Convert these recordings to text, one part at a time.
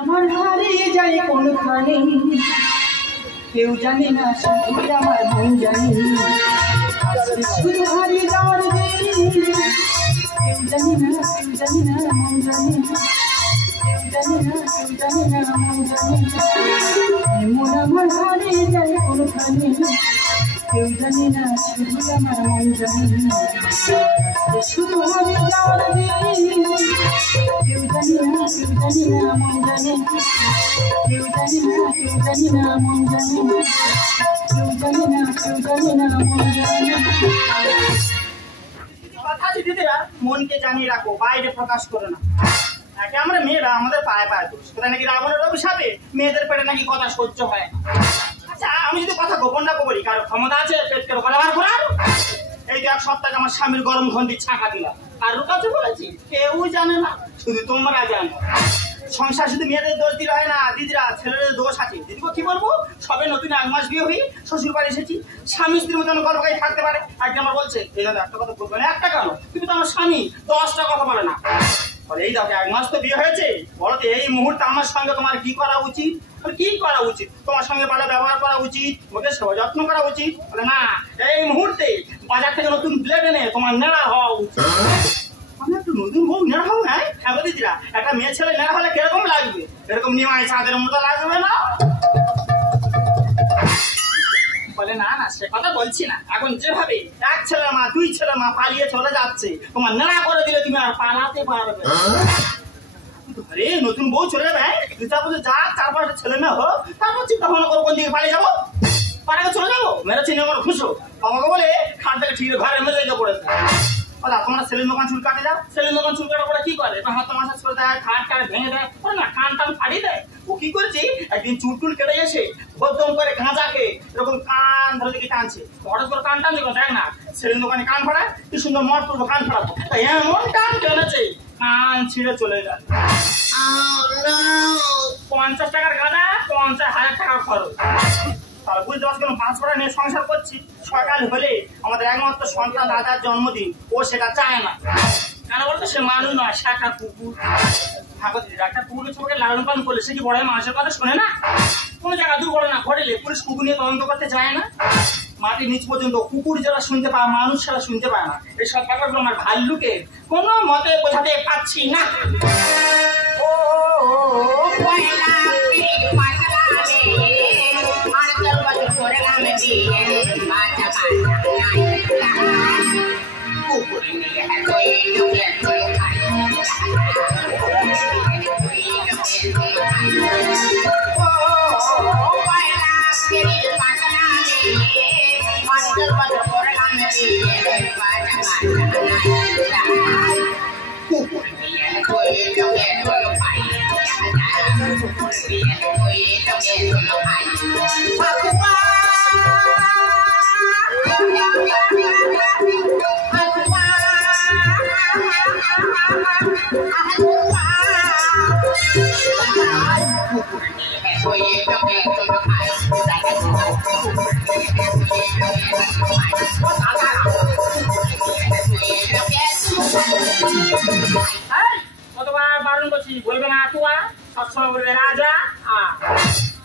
আমার হারিয়ে যায় কোনখানে কেউ জানে না শুধু আমার মন জানে শুধু হারিয়ে যাওয়ার কেউ জানে না মন জানে কেউ জানে না মন জানে মন আমার হারিয়ে যায় কোনখানে কেউ জানে না শুধু আমার মন জানে শুধু হারিয়ে যাওয়ার কেউ জানে না মন জানে কেউ জানে না মন জানে মন জানে কথা দিদিরা মনকে জানিয়ে রাখো, বাইরে প্রকাশ করো না। আমরা মেয়েরা আমাদের পায়ে পায়ে দোষ, কোথায় নাকি রাবণের অভিশাপে মেয়েদের পেটে নাকি কথা সহ্য হয় না। আচ্ছা, আমি যদি কথা গোপন না করি, কারো ক্ষমতা আছে পেটকে ব্যবহার করার? এই তো এক সপ্তাহে আমার স্বামীর গরম ঘন্টি ছাঁকা দিলাম, কারোর কাছে বলেছি? কেউ জানে না, শুধু তোমরা জানো। সংসার শুধু মেয়েদের দোষ দিলে হয় না দিদিরা, ছেলেদের দোষ আছে। দিদিকে কি বলবো, সবে নতুন 1 মাস বিয়ে হয়ে শ্বশুর বাড়ি এসেছি, স্বামী স্ত্রীর মতন গল্প গাই থাকতে পারে। একজন আমার বলছে, এই দাদা একটা কথা বলবে না, একটা কেন, কিন্তু তো আমার স্বামী 10টা কথা বলে না। বলে এই দেখো 1 মাস তো বিয়ে হয়েছে, বলো তো এই মুহূর্তে আমার সঙ্গে তোমার কি করা উচিত? কি করা উচিত? তোমার সঙ্গে ভালো ব্যবহার করা উচিত, ওকে সেবা যত্ন করা উচিত। বলে না, এই মুহূর্তে বাজার থেকে নতুন ব্লেড এনে তোমার নেড়া হওয়া উচিত। আমি একটু নতুন বউ নেড়া হবো? হ্যাঁ দিদিরা, একটা মেয়ে ছেলে নেড়া হলে কিরকম লাগবে? এরকম নিমাই চাঁদের মতো লাগবে না? বলে না না, সে কথা বলছি না। এখন যেভাবে 1 ছেলের মা 2 ছেলের মা পালিয়ে চলে যাচ্ছে, তোমার নেড়া করে দিলে তুমি আর পালাতে পারবে? আরে নতুন বউ চলে যাবে, 2-4 বছর যা, 4-5টা ছেলে মেয়ে হোক, তারপর চিন্তা ভাবনা করো কোন দিকে পালিয়ে যাবো। পাড়াকে চলে যাবো, মেরে চিনে আমার খুশো। আমাকে বলে খাট থেকে ঠিক ঘরে মেরে লেগে পড়েছে। তোমরা সেলুন দোকান চুল কাটে যাও, সেলুন দোকান চুল কাটার পরে কি করে? হাত মাথা ছেড়ে দেয়, খাট কাটে ভেঙে দেয়, না কান টান ফাড়িয়ে দেয়। ও কি করেছি, একদিন চুল টুল কেটে এসে বদম করে গাঁজাকে এরকম কান ধরে দিকে টানছে। হঠাৎ করে কান টান দেখো, দেখ না সেলুন দোকানে কান ফাড়ায়, কি সুন্দর মত করবো কান ফাড়াবো, তাই এমন কান টেনেছে কান ছিঁড়ে চলে গেল। 50 টাকার গাঁজা, 50,000 টাকার খরচ। তাহলে বুঝতে পারছি, কোনো 5 ভাড়া নিয়ে সংসার করছি। সকাল হলে আমাদের একমাত্র সন্তান দাদার জন্মদিন, ও সেটা চায় না। কেন বলতো, সে মানুষ নয়, সে একটা কুকুর। একটা কুকুরের ছোটকে লালন পালন করলে সে কি বড় মানুষের কথা শোনে না? কোনো জায়গা দুর্ঘটনা ঘটেলে পুলিশ কুকুর নিয়ে তদন্ত করতে যায় না? মাটির নিচ পর্যন্ত কুকুর যারা শুনতে পায়, মানুষ সারা শুনতে পায় না। এই সব ব্যাপারগুলো আমার ভাল্লুকে কোনো মতে বোঝাতে পারছি না। কতবার বারণ করছি, বলবে না তুয়া, সবসময় বলবে রাজা।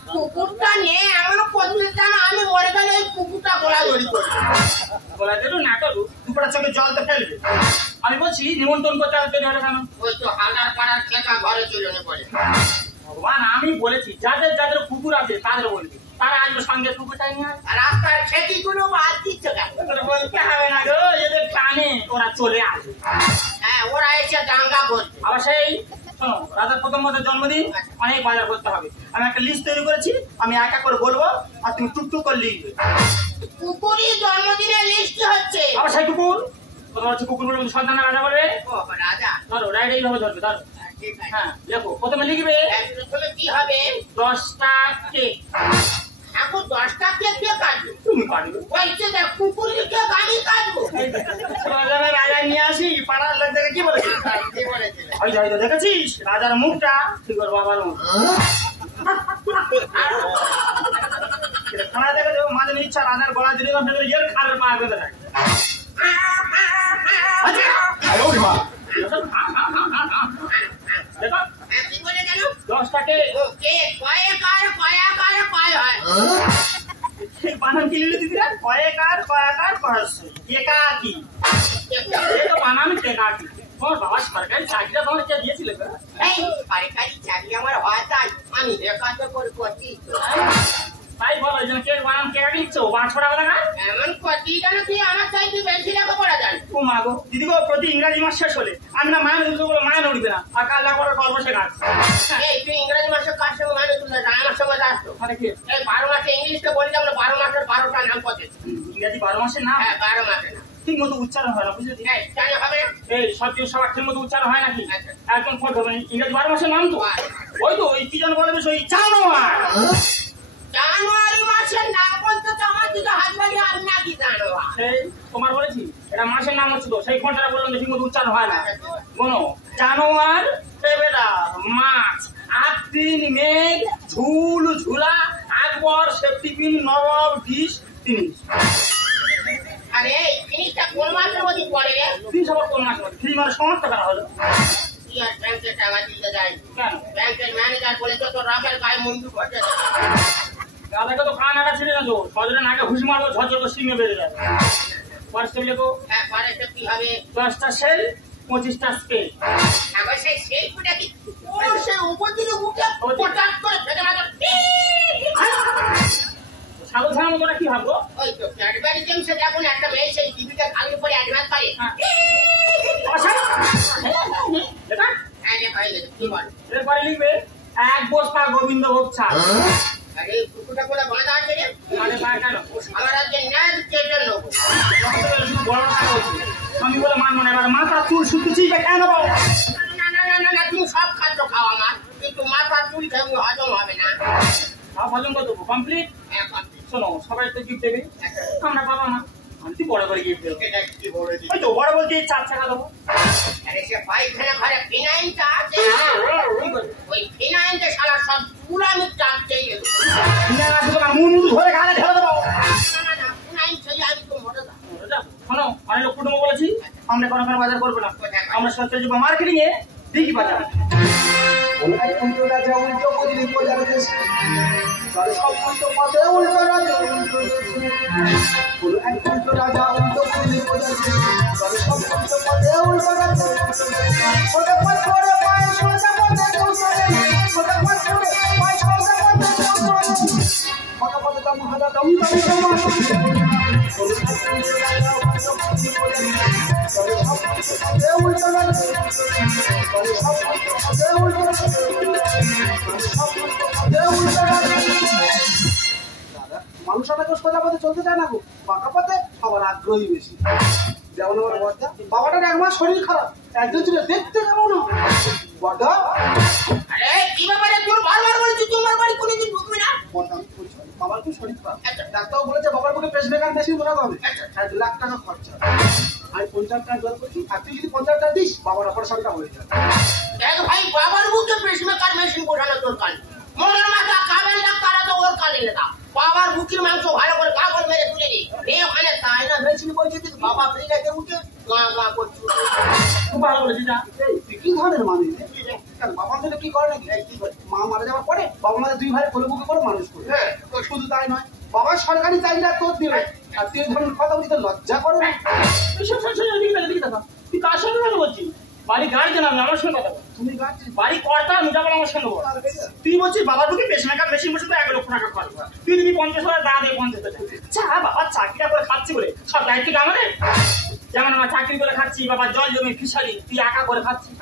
কুকুরটা নিয়ে এমন পদ্ধতি জানো, আমি মরে গেলে ওই কুকুরটা গোলাগুলি করবো। গোলা দিল না করবো, দুপুরের চোখে জল তো ফেলবে। আমি বলছি নিমন্ত্রণ করতে আসবে কেন? ওই তো হাজার পাড়ার খেতা ঘরে চলে পড়ে। ভগবান, আমি বলেছি যাদের যাদের কুকুর আছে তাদের বলবি, তারা আসবে সঙ্গে কুকুরটাই নিয়ে। রাস্তার খেতি গুলো বাদ দিচ্ছে কেন? বলতে হবে না গো, এদের টানে ওরা চলে আসবে। হ্যাঁ, ওরা এসে দাঙ্গা করছে। আবার সেই শোনো, রাজার প্রথম বছর জন্মদিন, অনেক বাজার করতে হবে। আমি একটা লিস্ট তৈরি করেছি, আমি একা করে বলবো আর তুমি টুকটুক করে লিখবে। কুকুরই জন্মদিনের লিস্ট হচ্ছে। আবার সেই কুকুর, তোমার হচ্ছে কুকুর বলে সন্তান রাজা বলবে। ও রাজা, ধরো রাইড এইভাবে ধরবে, ধরো। হ্যাঁ লেখো, প্রথমে লিখবে কি হবে? 10টা কেক। এখন 10টা কেক কে কাটবে? তুমি কাটবে। কুকুরের কে গাড়ি কাটবো? রাজা নিয়ে আসি, পাড়ার লোক দেখে কি বলেছি? হয়তো দেখেছিস রাজার মুখটা, ঠিক ওর বাবার মুখ। খানা দেখে দেবো, মাঝে ইচ্ছা রাজার গলা দিলে এর খালের পা বেঁধে থাকে। কি বলে গেল? 10 টাকে ওকে কয়াকার হয় ঠিক বানান কি লিখে দিবি রে? কয়াকার কয়াসই একাকি এই তো বানান একাকি। তোর বাবা সরকারি চাকরিটা তোমার কে দিয়েছিল? এই সরকারি চাকরি আমার হয় তাই আমি একাতে করে করছি তাই বলো এই জন্য কে বানান কে লিখছো? 500 টাকা লাগা এমন করছি কেন তুই আমার চাইতে বেশি টাকা পড়া যান ও মা গো দিদি গো, প্রতি ইংরাজি মাস শেষ হলে আমি না মায়ের উঠবো বলে মায়ের উঠবে না, আর কাল না করে গল্প শেখাচ্ছি। এই তুই ইংরেজি মাসে কার সঙ্গে মানে তুই আমার সঙ্গে আসতো মানে কি এই 12 মাসে ইংলিশটা বলি আমরা 12 মাসের 12টা নাম করতে ইংরাজি 12 মাসের না? হ্যাঁ 12 মাসে না ঠিক মতো উচ্চারণ হয় না, বুঝলি? এই জানি হবে এই সত্যি সবার ঠিক মতো উচ্চারণ হয় নাকি? একদম ফট হবে না। ইংরাজি 12 মাসের নাম তো ওই তো ওই কি যেন বলে বেশ ওই জানোয়ার। জানুয়ারি মাসের নাম বলতে তো আমার দিকে হাত বাড়িয়ে আমি নাকি জানোয়ার সেই তোমার বলেছি এটা মাসের নাম হচ্ছে তো, সেই ঘন্টাটা বললাম যে ঠিক মতো উচ্চারণ হয় না। কোনো জানোয়ার বেবেরা মাছ আত্রিন মেঘ ঝুল ঝুলা আকবর সেফটিপিন নবাব ডিশ তিনিশ। আরে এই জিনিসটা কোন মাসের মধ্যে পড়ে রে 300 কোন মাস ফ্রি মানে সমাপ্ত করা হলো। কি আর ব্যাংকে টাকা দিতে যাই কেন ব্যাংকের ম্যানেজার বলে তো তোর রাখের গায়ে মুন্ডু ঘটে দাদাকে তো কানাটা ছিঁড়ে না তো, সজরে নাকে ঘুষ মারবো ঝরঝর সিমে বেড়ে যাবে। পরে লেখো হ্যাঁ পরে তো কি হবে 10টা সেল 25টা স্পেল। আবার সেই শেলটা কি ও সে উপর দিকে উঠে পটাট করে ফেলে মাত্র ছাগল ছানার মতো কি ভাববো? ওই তো ক্যাডবেরি জেমসে যখন একটা মেয়ে সেই টিভিটা খালি পরে অ্যাডভান্স পারে হ্যাঁ রে ভাই কি বল এরপরে লিখবে 1 বস্তা গোবিন্দভোগ চাল। আরে কুকুরটা কোলা বাঁধা আছে রে আরে ভাই কেন আমার আজকে ন্যাজ কেটে নেবো বড় টাকা হচ্ছে আমি বলে মান মনে এবার মাথা চুল শুকিয়েছি কেন বল? না তুমি সব খাদ্য খাও আমার কিন্তু মাথা চুল খেয়ে হজম হবে না সব হজম করে দেবো কমপ্লিট। হ্যাঁ শোনো সবাই তো গিফট দেবে, আমরা বাবা মা আমি তুই বড় করে গিফট দেবো। এটা কি বলে দিই ওই তো বড় বলতে 4 টাকা দেবো। আরে সে পায়খানা ঘরে ফিনাইলটা আছে ওই ফিনাইলটা শালা সব চুল আমি চাপতেই গেল মুন্ডু ধরে গালে ঢেলে দেবো। ফিনাইল ছেলে আমি তো মরে যাবো শোনো অনেক লোক কুটুম্ব বলেছি আমরা কোনো বাজার করবো না, আমরা সরকারি যুব মার্কেটিং এ দিঘি বাজার। এক উল্টো রাজা উল্টো বদলি প্রজার দেশ চলে সব উল্টো পথে উল্টো রাজা এক উল্টো রাজা উল্টো বদলি প্রজার দেশ চলে সব উল্টো পথে উল্টো রাজা ওটা পথ করে পায় সোজা পথে কেউ চলে ওটা পথ করে পায় সোজা পথে কেউ চলে কথা পথে দম হাজা দম দম দম উল্টো রাজা চলে সব উল্টো পথে উল্টো রাজা মানুষ অনেকে সোজা পথে চলতে চায় না গো, বাঁকা পথে সবার আগ্রহী বেশি। যেমন আমার বর্দা, বাবাটার 1 মাস শরীর খারাপ, একদিন ছিল দেখতে কেমন বর্দা। আরে কি ব্যাপারে তুই বারবার বলছিস তোমার বাড়ি কোনোদিন ঢুকবি না বর্দা আমি বলছি বাবার খুব শরীর খারাপ, ডাক্তার বলেছে বাবার বুকে পেসমেকার মেশিন বসাতে হবে, 2 লাখ টাকা খরচা। আমি 50 টাকা জোর করছি, আর তুই যদি 50 টাকা দিস বাবার অপারেশনটা হয়ে যাবে। দেখ ভাই বাবার বুকে পেসমেকার মেশিন বসানো তোর কাজ মনের মাথা কাবেল ডাক্তার তো ওর কাজে লেখা বাবার বুকের মাংস ভালো করে কাগজ মেরে তুলে দিই এই ওখানে তাই না মেশিন বলছে তুই বাবা ফ্রি রেখে উঠে গা করছিস খুব ভালো বলেছি যা। তুই কি ধরনের মানুষ কেন বাবা আমাদের কি করে নাকি কি করে মা মারা যাওয়ার পরে বাবা আমাদের 2 ভাই কোলে বুকে করে মানুষ করে। হ্যাঁ শুধু তাই নয় বাবার সরকারি চাকরিটা তোর দিবে, আর তুই ধরনের কথা বলতে লজ্জা করে না? তুই কার সঙ্গে কথা বলছিস? বাড়ি গার্জেন আমি আমার সঙ্গে কথা বল। তুমি গাচ্ছিস বাড়ি কর্তা আমি যাবো আমার সঙ্গে বল। তুই বলছিস বাবার বুকে পেসমেকার মেশিন বসে তো 1 লক্ষ টাকা খরচ হয়, তুই যদি 50,000 দাঁড়া দেয় 50,000 চা বাবার চাকরিটা করে খাচ্ছি বলে সব দায়িত্বটা আমাদের। যেমন আমার চাকরি করে খাচ্ছি, বাবার জল জমি ফিশারি তুই একা করে খাচ্ছিস।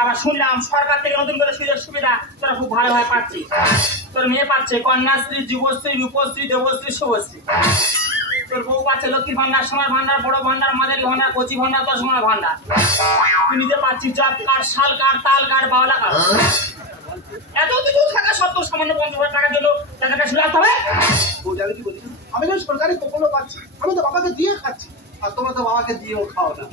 আবার শুনলাম সরকার থেকে নতুন করে সুযোগ সুবিধা তোরা খুব ভালোভাবে পাচ্ছিস, তোর মেয়ে পাচ্ছে কন্যাশ্রী যুবশ্রী রূপশ্রী দেবশ্রী শুভশ্রী, তোর বউ পাচ্ছে লক্ষ্মীর ভান্ডার সোনার ভান্ডার বড় ভান্ডার মাঝারি ভান্ডার কচি ভান্ডার 10 ভান্ডার ভান্ডার, তুই নিজে পাচ্ছিস জব কার্ড শাল কার্ড তাল কার্ড বাওলা কার্ড। এত কিছু থাকা সত্ত্বেও সামান্য 50,000 টাকার জন্য টাকাটা শুলাতে হবে। আমি কি বলি আমি তো সরকারি প্রকল্প পাচ্ছি, আমি তো বাবাকে দিয়ে খাচ্ছি, আর তোমরা তো বাবাকে দিয়েও খাও না।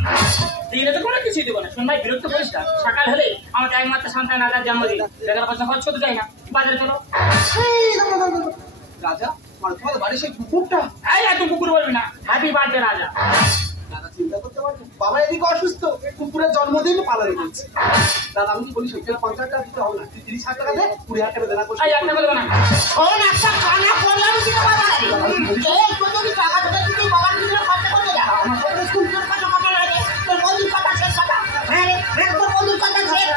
দিলে তো কোনো কিছুই দেবো না। শোন ভাই বিরক্ত করিস না, সকাল হলে আমাদের একমাত্র সন্তান রাজার জন্মদিন, টাকার পয়সা খরচ করতে যাই না, বাজারে চলো। রাজা মানে তোমাদের বাড়ি সেই কুকুরটা এই এত কুকুর বলবি না, হ্যাপি বার্থডে রাজা। দাদা চিন্তা করতে পারছো? বাবা এদিকে অসুস্থ, কুকুরের জন্মদিন পালন করছে। দাদা আমি কি বলি, সত্যি 50,000 টাকা দিতে হবে না, 30,000 টাকা দে, 20,000 টাকা দেনা করছি। একটা বলবো না শোন, একটা কানা করলাম কি তোমার বাড়ি? এই তো যদি টাকা দিতে তুই বাবার পিছনে খরচা করতে যা। আমার সাথে স্কুল তোর কাছে কথা লাগে, তোর বন্ধুর কথা শেষ কথা। হ্যাঁ রে, তোর বন্ধুর কথা শেষ।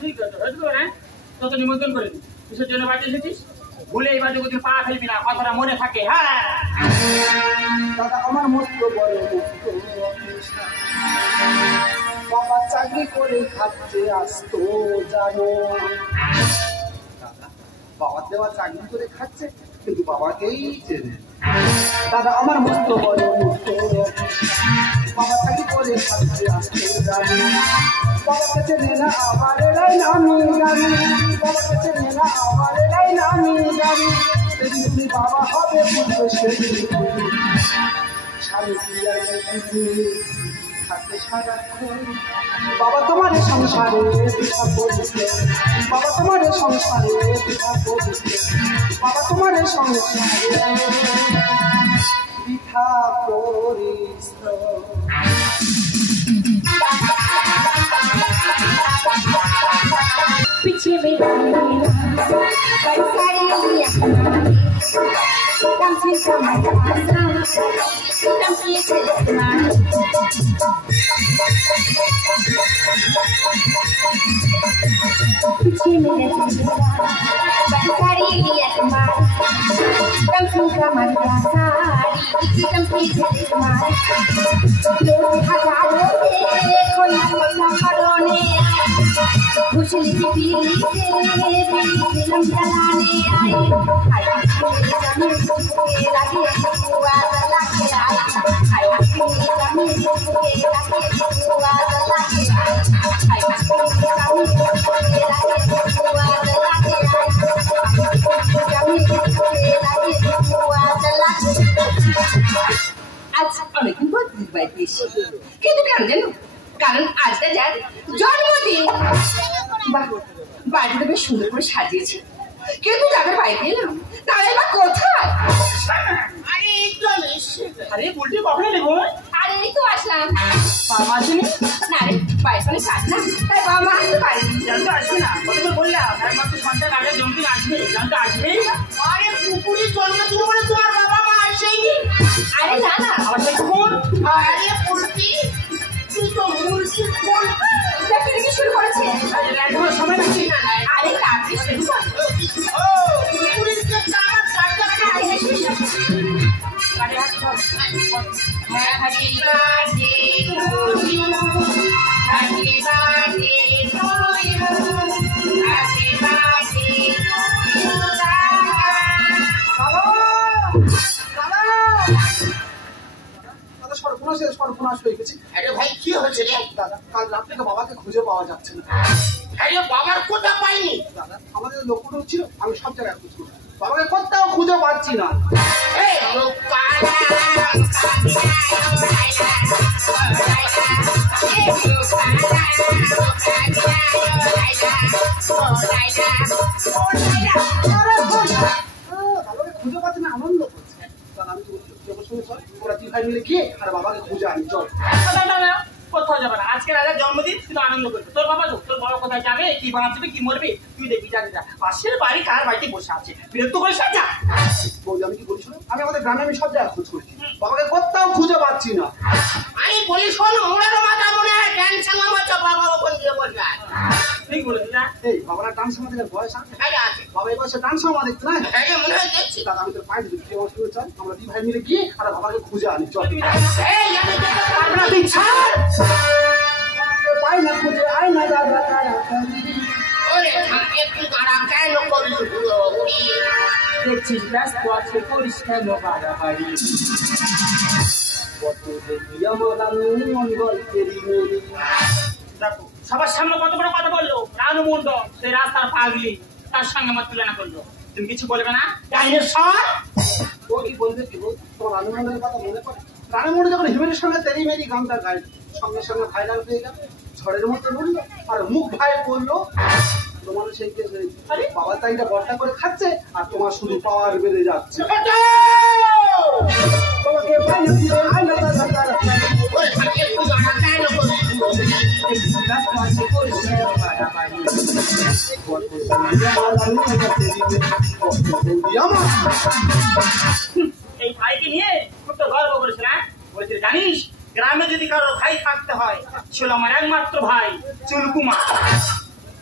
ঠিক আছে, হয়তো না তোকে নিমন্ত্রণ করে দিই, কিসের জন্য বাড়িতে এসেছিস? ভুলে এই বাজে কোথাও পা ফেলবি না, কথাটা মনে থাকে। হ্যাঁ দাদা আমার মস্ত বড় মস্ত অভিশাপ। বাবা চাকরি করে খাচ্ছে আসতো জানো। দাদা বাবার দেওয়া চাকরি করে খাচ্ছে, কিন্তু বাবাকেই চেনে। দাদা আমার মস্ত বড় মস্ত অভিশাপ। বাবা চাকরি করে খাচ্ছে আসতো জানো। বাবাকে চেনে না আমার এলাই নামি গানি, বাবাকে চেনে না আমার এলাই নামি গানি। সেদিন তুমি বাবা হবে বুঝবে সেদিন স্বামী থাকতে সারাক্ষণ। বাবা তোমার সংসারে পিঠা করছে, বাবা তোমার সংসারে পিঠা করছে, বাবা তোমার সংসারে পিঠা করিস। पीछे में घुसली पीली से फिल्म चलाने आई, जमीन के लगे हुआ लगा के आई, जमीन के लगे हुआ लगा के आई, जमीन के लगे हुआ लगा के आई, जमीन के लगे हुआ लगा के। आज অনেকদিন পর বাড়িতে এসে কিন্তু কেন জানো, কারণ আজকে যার জন্মদিন। বাড়িটা বেশ সুন্দর করে সাজিয়েছে, কিন্তু যাদের বাড়িতে এলাম তারা এবার কোথায়? আরে এই তো আমি এসেছি। আরে বলছি কখন এলি গো? আরে এই তো আসলাম। বাবা আসেনি? না রে, বাড়ির সঙ্গে কাজ না, তাই বাবা মা আসতে পারেনি। জানতে আসবে না, কতবার বললাম একমাত্র সন্তান আগে জমতে আসবে, জানতে আসবেই না। আরে কুকুরের জন্মদিন বলে তোমার বাবা মা আসেনি? আরে না না, আবার সেই ফোন আরে পুরুষি, তুই তো মুরগি ফোন দেখতে শুরু করেছে। একবার সময় নাকি না না, আরে কাজই শুরু কর। ও কুকুরের যে চার চারটা আরে এসে গাড়ি হাঁটতে হবে। Happy birthday to you, happy birthday to you, happy birthday to you. দাদা সর্বনাশ হয়ে গেছে। আরে ভাই কি হয়েছে রে? দাদা কাল রাত থেকে বাবাকে খুঁজে পাওয়া যাচ্ছে না। আরে বাবার কোথা পাইনি? দাদা আমাদের লোকটা ছিল, আমি সব জায়গায় খুঁজ করি, বাবাকে কোথাও খুঁজে পাচ্ছি না। এই বাবাকে খুঁজে পাচ্ছি না, আনন্দ করছে। দাদা আমি সঙ্গে চল, ওরা 2 ভাই মিলে গিয়ে আর বাবাকে খুঁজে আনি, চল। কোথাও যাবে না, আজকে রাজার জন্মদিন, শুধু আনন্দ করবে। তোর বাবা তো, তোর বাবা কোথায় যাবে, কি বানাচ্ছে, কি মরবে, তুই দেখবি, জানি না। পাশের বাড়ি কার বাড়িতে বসে আছে, বিরক্ত করে সব যা। বৌদি আমি কি বলি শোনো, আমি আমাদের গ্রামে আমি সব জায়গায় খোঁজ করেছি, বাবাকে কোথাও খুঁজে পাচ্ছি না। আমি বলি শোন, মোড়ার মাথা মনে হয় টেনশন আমার বাবা ওখান দিয়ে বসবে। ঠিক বলেছিস না? এই বাবারা ডান্স আমাদের বয়স আছে, আরে আছে বাবা এই বয়সে ডান্স আমার দেখতে না। আরে মনে হয় দেখছি। দাদা আমি তোর পায়ে দিচ্ছি, আমার সঙ্গে চল, আমরা 2 ভাই মিলে গিয়ে আর বাবাকে খুঁজে আনি, চল। এই আমি যেতে পারবো না। তুই ছাড়। পাই না খুঁজে আয় না দাদা তাড়াতাড়ি। ওরে থামকে একটু দাঁড়া, কেন করলি হুড়োহুড়ি? দেখছিস ব্যস্ত আছে, করিস কেন বাড়াবাড়ি। কত দেখি আমার আমি মঙ্গল ফেরি মেরি। দেখো সবার সামনে কত বড় কথা বললো, রানু মন্ডল সেই রাস্তার পাগলি, তার সঙ্গে আমার তুলনা করলো। তুমি কিছু বলবে না? ডাইনোসর ও কি বলতে কি বল, তোমার রানুমন্ডলের কথা মনে পড়ে? রানুমন্ডল যখন হিমেলের সঙ্গে তেরি মেরি গানটা গাই, সঙ্গে সঙ্গে ভাইরাল হয়ে গেল, ঝড়ের মতো উঠলো আর মুখ ভাই পড়লো। তোমার সেই কেস হয়েছে, বাবা তাইটা বর্ষা করে খাচ্ছে আর তোমার শুধু পাওয়ার বেড়ে যাচ্ছে। বাবা কে পাই না ফিরে আয় না দাদা দাদা ওরে থাকে একটু দাঁড়া কেন করছিস গাছ পাশে করছে বাড়াবাড়ি এই ভাইকে নিয়ে খুব তো গর্ব করেছে না বলছে জানিস গ্রামে যদি কারো ভাই থাকতে হয় ছিল আমার একমাত্র ভাই চুলকুমা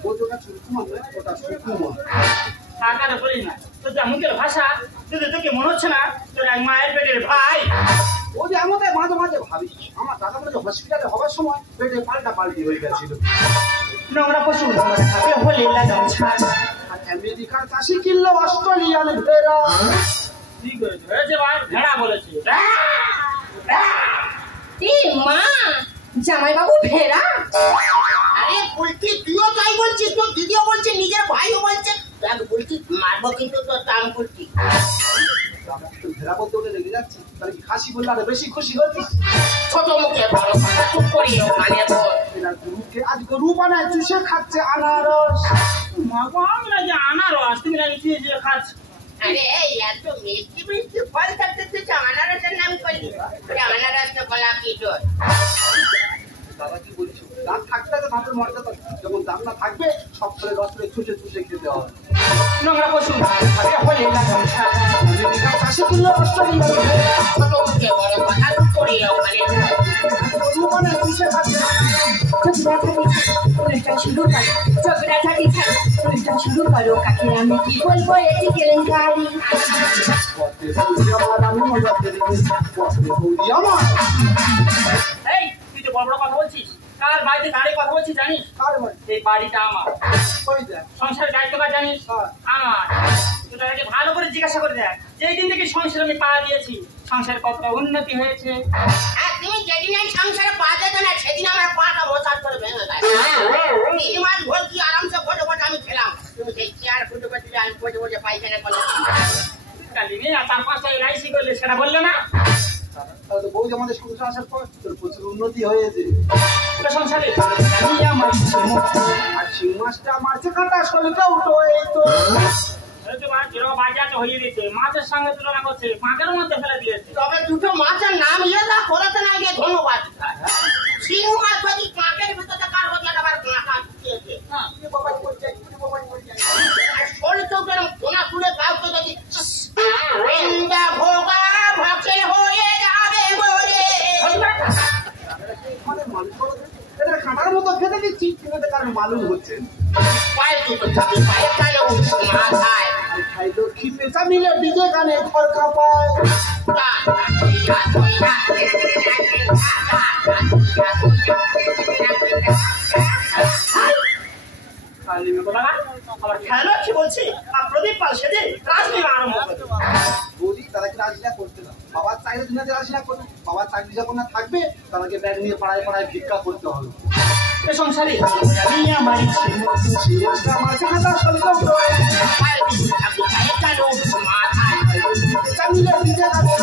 ওটা চুলকুমা নয় ওটা সুকুমা টাকাটা বলিস না তোর যা মুখের ভাষা যদি তোকে মনে হচ্ছে না তোর এক মায়ের পেটের ভাই ও যে আমাদের মাঝে মাঝে ভাবি আমার দাদা বলে হসপিটালে হওয়ার সময় পেটে পাল্টি হয়ে গেছিল নোংরা পশু খাবে হলে লাগাম ছাড় আর আমেরিকার কাশি কিনলো অস্ট্রেলিয়ান ভেড়া ঠিক হয়েছে ভাই ভেড়া বলেছে মা জামাই বাবু ভেড়া আরে বলছি তুইও তাই বলছিস তোর দিদিও বলছে নিজের ভাইও বলছে দেখ বলছি মারবো কিন্তু তোর দাম করছি ভেড়া বলতে বলে রেগে যাচ্ছে তাহলে কি খাসি বললে আরো বেশি খুশি হচ্ছিস ছোট মুখে বড় কথা চুপ করি ওখানে তো আজ গরু বানায় চুষে খাচ্ছে আনারস মাগো আমরা যে আনারস তুমি নাকি যে খাচ্ছ আরে এত মিষ্টি মিষ্টি ফল থাকতে তুই আনারসের নাম করলি আনারস তো কলা কি তোর দাদা কি বলছো দাঁত থাকতে হবে দাঁতের মর্যাদা যখন দাঁত না থাকবে সব ফলে রস করে চুষে চুষে খেতে হবে নোংরা পশু খাবে হলে লাগাম ছাড় আমেরিকার কাশি কিনলো অস্ট্রেলিয়ান ভেড়া ছোট মুখে বড় কথা চুপ করি ওখানে গরু বানায় চুষে খাচ্ছে অনুষ্ঠান শুরু করো ঝগড়াঝাটি ছাড়ো অনুষ্ঠান শুরু করো কাকে আমি কি বলবো এটি কেলেঙ্কারি পথে বৌদি আমার আমি মজা পেরে গেছি পথে বৌদি আমার এই তুই তো বড় বড় কথা বলছিস কার বাড়িতে দাঁড়িয়ে কথা বলছিস জানিস কার বাড়ি এই বাড়িটা আমার ওই দেখ সংসারের দায়িত্ব কার জানিস আমার তোটা আগে ভালো করে জিজ্ঞাসা করে দেখ যেই দিন থেকে সংসার আমি পা দিয়েছি সংসারের কতটা উন্নতি হয়েছে আর তুমি যেদিন এই সংসারে পা দেবে না সেদিন আমার পাটা মোচার করে ভেঙে যায় 3 মাস ভোর কি আরামসে বসে বসে আমি খেলাম তুমি সেই চেয়ার ফুটে বসে আমি বসে বসে পাইখানা করলাম কালি মেয়ে আর তার পাশে এলআইসি করলে সেটা বললে না তাহলে তো বৌদি আমাদের সংসার আসার পর তোর প্রচুর উন্নতি হয়েছে তোর সংসারে আমি আমার আর শিং মাছটা মাছে কাটা শরীরটা উঠো এই তো যেরকম বাজারটা হয়ে গেছে মাছের সঙ্গে তুলনা করছে পাঁকের মধ্যে ফেলে দিয়েছে তবে দুটো মাছের নাম ইয়েদা করেছে না গিয়ে ধন্যবাদ শিং মাছ যদি কাঁকের ভিতরে কার বদলে আবার কাঁটা দিয়েছে আর শরীরটা যেরকম কোনা তুলে কাউকে যদি ইন্দা ভোগা ভকে হয়ে যাবে বলে মানে মানুষ এটা খাটার মতো খেতে দিচ্ছি কিন্তু কারণ মালুম হচ্ছে পায়ে দুটো চাবি পায়ে কালো মাথায় খাই লক্ষ্মী পেঁচা মিলে ডিজে গানে ঘর কাঁপায় আবার খেলো কি বলছে আর প্রদীপ পাল সেদিন রাজনীতি আরম্ভ করে বৌদি তাদেরকে রাজনীতি করতে না বাবার চাকরি দুনিয়াতে রাজনীতি করবে বাবার চাকরি যখন না থাকবে তাদেরকে ব্যাগ নিয়ে পাড়ায় পাড়ায় ভিক্ষা করতে হবে এ সংসারে আমি আমার সেই মাছটা মাছে কাটা শরীরটা উঠো পায়ে দুটো চাবি পায়ে কালো মাথায় পেঁচা মিলে ডিজে গানে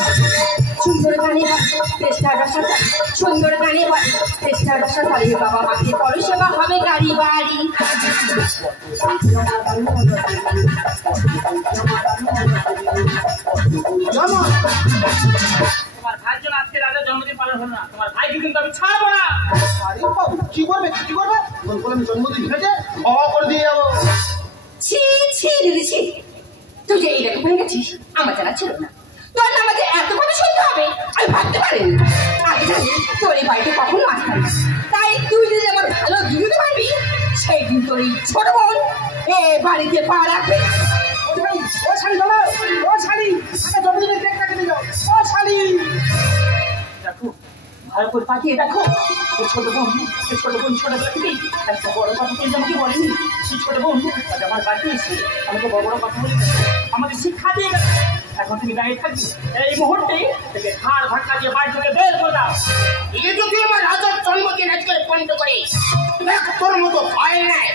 সুন্দর গানে চেষ্টার রসা সুন্দর গানে চেষ্টার রসা করে বাবা মাকে করো সেবা হবে গাড়ি বাড়ি তোমার ভাইয়ের জন্য আজকে রাজার জন্মদিন পালন হলো না তোমার ভাইকে কিন্তু আমি ছাড়বো না আরে বাবু কি করবে বলে আমি জন্মদিন ভেটে খাওয়া করে দিয়ে যাবো ছি ছি দিদি ছি তুই যে এই রেখে পেয়ে গেছিস আমার জানা ছিল না তোর না আমাকে এত কথা শুনতে হবে আমি ভাবতে পারিনি আগে জানি তোর এই বাড়িতে কখনো আসতাম না। তাই তুই যদি আমার ভালো দিতে পারবি সেই দিন তোর এই ছোট বোন এ বাড়িতে পা রাখবে ও শালি বাবা ও শালি আমার জন্মদিনের কেকটা কেটে যাও ও শালি দেখো ভালো করে পাঠিয়ে দেখো ছোট বোন ছোটবেলা থেকেই একটা বড় কথা কিন্তু আমাকে বলেনি সেই ছোট বোন আজ আমার বাড়িতে এসে আমাকে বড় বড় কথা বলে গেছে আমাকে শিক্ষা দিয়ে গেছে এখন তুমি দাঁড়িয়ে থাকবে এই মুহূর্তে থেকে ঘাড় ধাক্কা দিয়ে বাড়ি থেকে বের করে দাও এই যদি আমার রাজার জন্মদিন আজকে পয়েন্ট করে দেখ তোর মতো ভয় নাই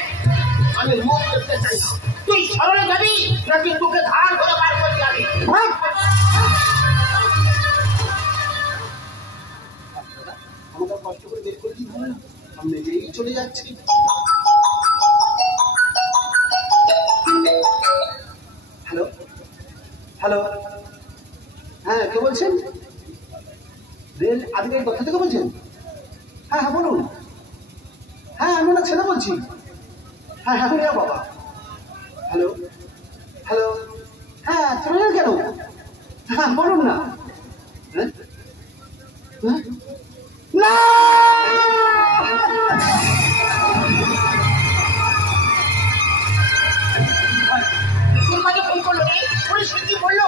আমি মুখ করতে চাই না তুই সরলে যাবি নাকি তোকে ধার করে বার করে যাবি আমাকে কষ্ট করে বের করে দিই ভালো না আমি নিজেই চলে যাচ্ছি হ্যালো হ্যালো হ্যাঁ কে বলছেন রেল আধিকারিক দপ্তর থেকে বলছেন? হ্যাঁ হ্যাঁ বলুন। হ্যাঁ আমি ওনার ছেলে বলছি। হ্যাঁ হ্যাঁ হ্যাঁ বাবা। হ্যালো হ্যালো, হ্যাঁ চলে কেন? হ্যাঁ বলুন না। হ্যাঁ না ফোন করলো রে, পুলিশ কি বললো?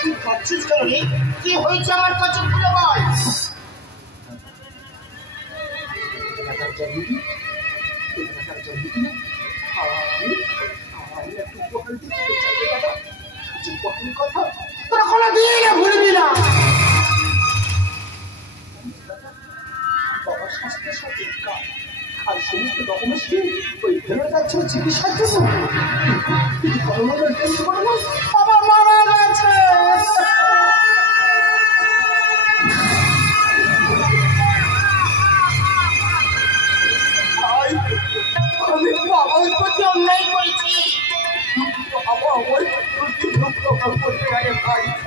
তুই কাঁদছিস কেন রে? কি হয়েছে আমার কাছে খুলে বল। তোরা খোলা দিয়ে না ভুলবি না। বাবার স্বাস্থ্য সঠিক আর সমস্ত ডকুমেন্টস ওই ফেরত যাচ্ছে চিকিৎসার জন্য। বাবা মারা গেছে। আমি বাবার প্রতি অন্যায় করেছি।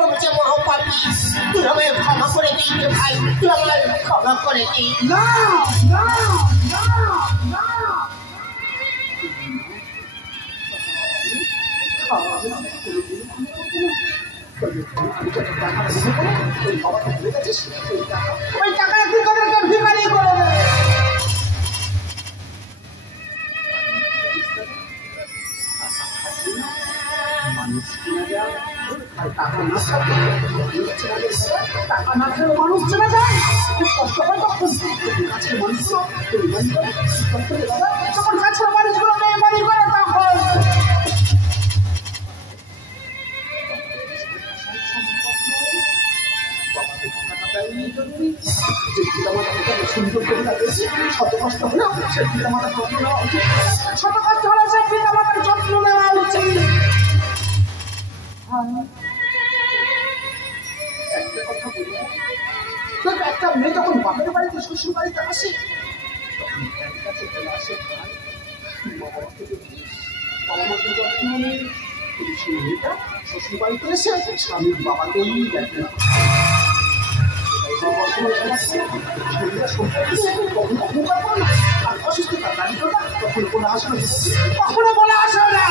আমি যে মহাপাপী, তুই আমায় ক্ষমা করে দিই ভাই, তুই আমায় ক্ষমা করে দিই। না না না না, ওই টাকা কি করে ভিখারি করে দেবে? মানুষ চেনা যায় আর টাকা না থাকলে টাকা না থাকলে মানুষ চেনা যায়। খুব কষ্ট হয় তখন কাছের মানুষগুলো যখন কাছের মানুষগুলো মেহমানি করে তখন শত কষ্ট হলেও সে পিতামাতার যত্ন নেওয়া উচিত। শত কষ্ট হলেও সে পিতামাতার যত্ন নেওয়া উচিত। একটা কথা বলি, একটা মেয়ে যখন বাপের বাড়িতে শ্বশুর বাড়িতে আসে তখন কাছে চলে আসে বাবা মাকে যত্ন নেই, কিন্তু সেই মেয়েটা শ্বশুর বাড়িতে এসে স্বামীর বাবাকেই দেখে না। অসুস্থতা দারিদ্রতা তখন কোনো আসে না, কখনো বলে আসে না।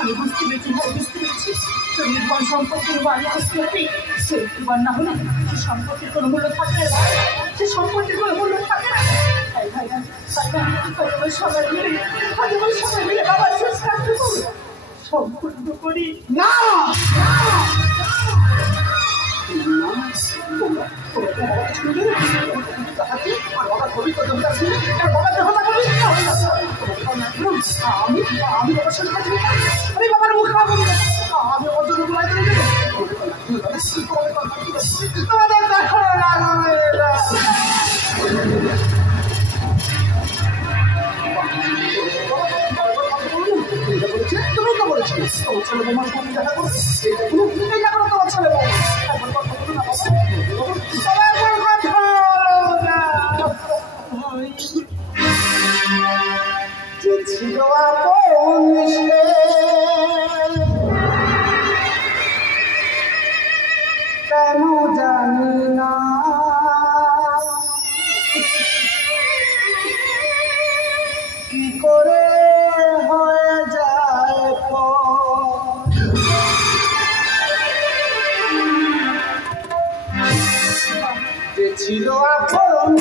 আমি বুঝতে পেরেছি ভাই, বুঝতে পেরেছি নির্বাণ সম্পত্তির বাড়ি আসতে হবে। সে নির্বাণ না হলে সে সম্পত্তির কোনো মূল্য থাকে না, সে সম্পত্তির কোনো মূল্য থাকে না। তাই ভাই না, তাই না, সবাই মিলে বাবার শেষ কাজটুকু সম্পূর্ণ করি। না আমি বাবার শেষ কাজ আমি বাবার মুখ খাবো, আমি তোমাদের দেখো তুমি তো বলেছো তোমার ছেলে বোমার সঙ্গে দেখা করো, এটা করো তোমার ছেলে বোমা। যে ছিল কেন জানি না, কি করে হয়ে যায় যে ছিল আপন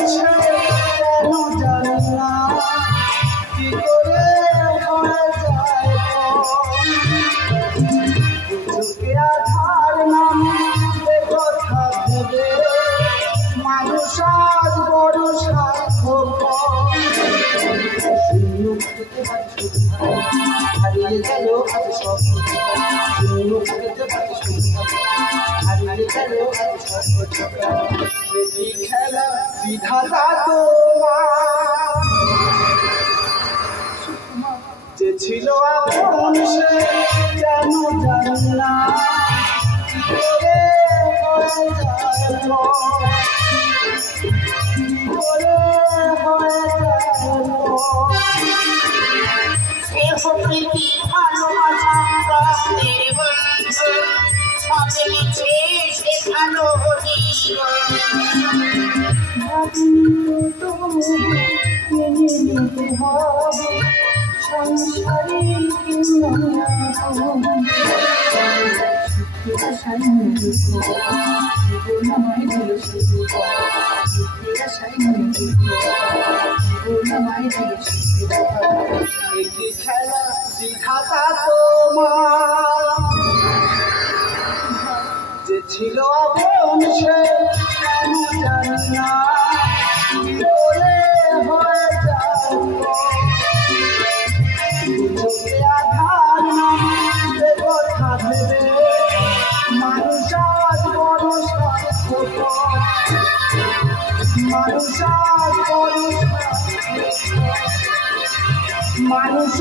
কেন জানি না, কি করে হয়ে যায় চোখে আধার নাম কথা ভেবে মানুষ আজ বড় স্বার্থপর। হারিয়ে গেল আজ সব, হারিয়ে গেল আজ সব খেলা বিধাতা তোমার যে ছিল আপন সে কেন জানি না, কি করে হয়ে যায় বলে হয়ে যায় স্নেহ প্রীতি ভালোবাসা প্রাণের বন্ধন সব মিছে শেখানো একই খেলা বিধাতা তোমার যে ছিল আপন সে কেন জানি না কি করে হয়ে যায় চোখে আধার নামে কথা ভেবে মানুষ আজ বড় স্বার্থপর মানুষ আজ বড় মানুষ